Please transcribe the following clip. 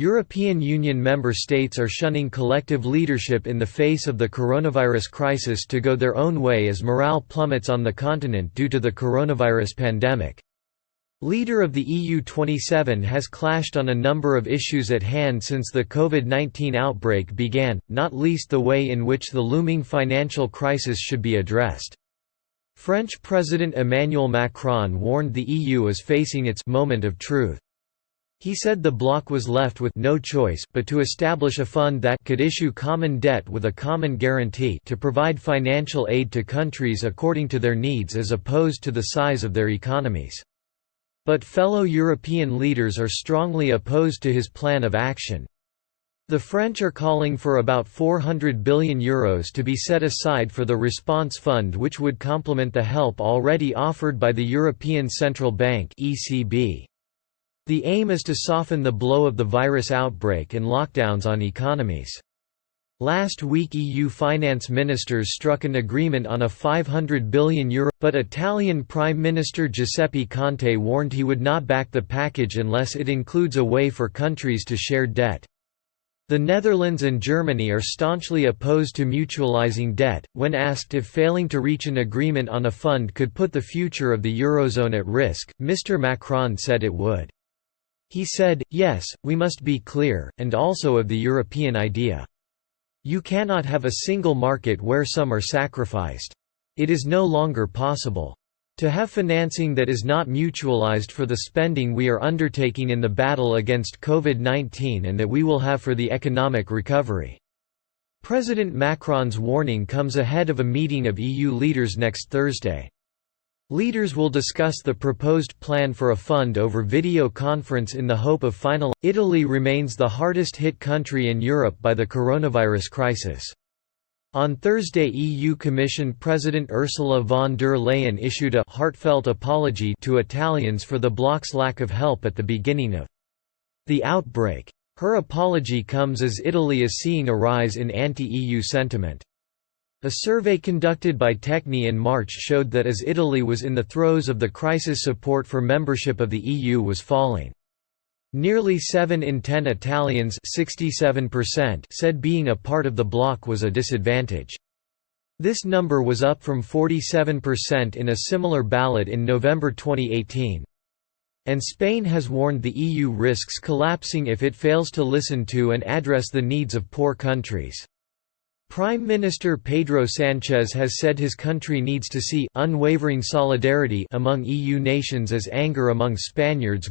European Union member states are shunning collective leadership in the face of the coronavirus crisis to go their own way as morale plummets on the continent due to the coronavirus pandemic. Leader of the EU 27 has clashed on a number of issues at hand since the COVID-19 outbreak began, not least the way in which the looming financial crisis should be addressed. French President Emmanuel Macron warned the EU is facing its moment of truth. He said the bloc was left with no choice but to establish a fund that could issue common debt with a common guarantee to provide financial aid to countries according to their needs as opposed to the size of their economies. But fellow European leaders are strongly opposed to his plan of action. The French are calling for about €400 billion to be set aside for the response fund, which would complement the help already offered by the European Central Bank (ECB). The aim is to soften the blow of the virus outbreak and lockdowns on economies. Last week EU finance ministers struck an agreement on a €500 billion, but Italian Prime Minister Giuseppe Conte warned he would not back the package unless it includes a way for countries to share debt. The Netherlands and Germany are staunchly opposed to mutualizing debt. When asked if failing to reach an agreement on a fund could put the future of the Eurozone at risk, Mr. Macron said it would. He said, "Yes, we must be clear, and also of the European idea. You cannot have a single market where some are sacrificed. It is no longer possible to have financing that is not mutualized for the spending we are undertaking in the battle against COVID-19 and that we will have for the economic recovery." President Macron's warning comes ahead of a meeting of EU leaders next Thursday. Leaders will discuss the proposed plan for a fund over video conference in the hope of finalizing. Italy remains the hardest hit country in Europe by the coronavirus crisis. On Thursday, EU Commission President Ursula von der Leyen issued a heartfelt apology to Italians for the bloc's lack of help at the beginning of the outbreak. Her apology comes as Italy is seeing a rise in anti-EU sentiment. A survey conducted by Techni in March showed that as Italy was in the throes of the crisis, support for membership of the EU was falling. Nearly 7 in 10 Italians, 67%, said being a part of the bloc was a disadvantage. This number was up from 47% in a similar ballot in November 2018. And Spain has warned the EU risks collapsing if it fails to listen to and address the needs of poor countries. Prime Minister Pedro Sánchez has said his country needs to see unwavering solidarity among EU nations as anger among Spaniards